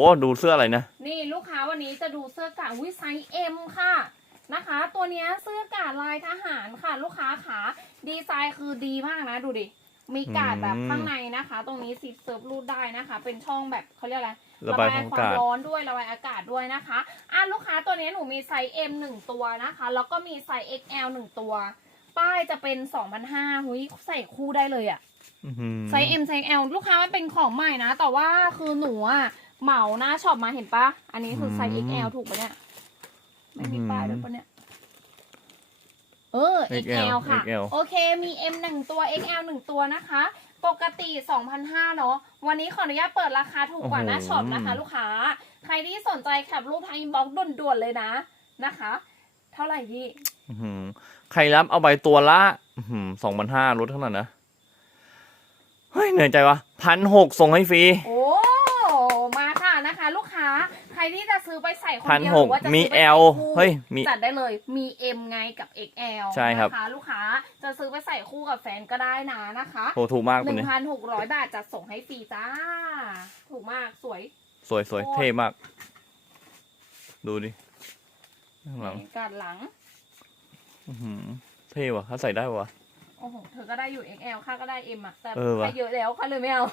อ้ดูเสื้ออะไรนะ นี่ลูกค้าวันนี้จะดูเสื้อกาดวิไซส์เอ็มค่ะนะคะ ตัวเนี้ยเสื้อกาดลายทหารค่ะ ลูกค้าขาดีไซน์คือดีมากนะ ดูดิ มีกาดแบบอืมข้างในนะคะ ตรงนี้ซิปเซิร์ฟรูดได้นะคะ เป็นช่องแบบเขาเรียกอะไรระบายความควากามดร้อนด้วยระบายอากาศด้วยนะคะอะลูกค้าตัวนี้หนูมีไซส์ M หนึ่งตัวนะคะ แล้วก็มีไซส์ XL หนึ่งตัว ป้ายจะเป็น2,500หุยใส่คู่ได้เลยอะอื้อหือไซส์ M ไซส์ L ลูกค้ามันเป็นของใหม่นะ แต่ว่าคือหนูอะ เหมาหน้าช็อปมาเห็นปะอันนี้คือไซส์ XL ถูกปะเนี่ย ไม่มีป้ายด้วยปะเนี่ย เออ XL ค่ะ XL โอเค มี M หนึ่งตัว XL หนึ่งตัวนะคะ ปกติ2,500เนาะ วันนี้ขออนุญาตเปิดราคาถูกกว่าหน้าช็อปนะคะ ลูกค้า ใครที่สนใจแคปรูปทางอินบ็อกซ์ด่วนๆเลยนะนะคะ เท่าไหร่พี่อื้อหือใครรับเอาไปตัวละสองพันห้าลดเท่านั้นนะ เฮ้ยเหนื่อยใจวะพันหกส่งให้ฟรี โอ้ มาค่ะนะคะ ลูกค้า ใครที่จะซื้อไปใส่คนพันเดียวหหกรือว่าจะมีซื้อไปแอใส่ลคู่ เฮ้ยมี จัดได้เลย มี M ไงกับ XL ใช่ครับ นะคะลูกค้าจะซื้อไปใส่คู่กับแฟนก็ได้นะนะคะโหถูกมากหคุณนึ่งเนี่ยพันหกร้อยบาทจัดส่งให้ฟรีจ้า ถูกมากสวย สวยสวยโอ้ เท่มาก ดูดิข้างหลังกัดหลัง อื้อหือเท่ว่ะถ้าใส่ได้วะ โอ้โห เธอก็ได้อยู่ XL ค่าก็ได้ M อะแต่เออว่ะค่าเยอะแล้วค่าเลยไม่เอา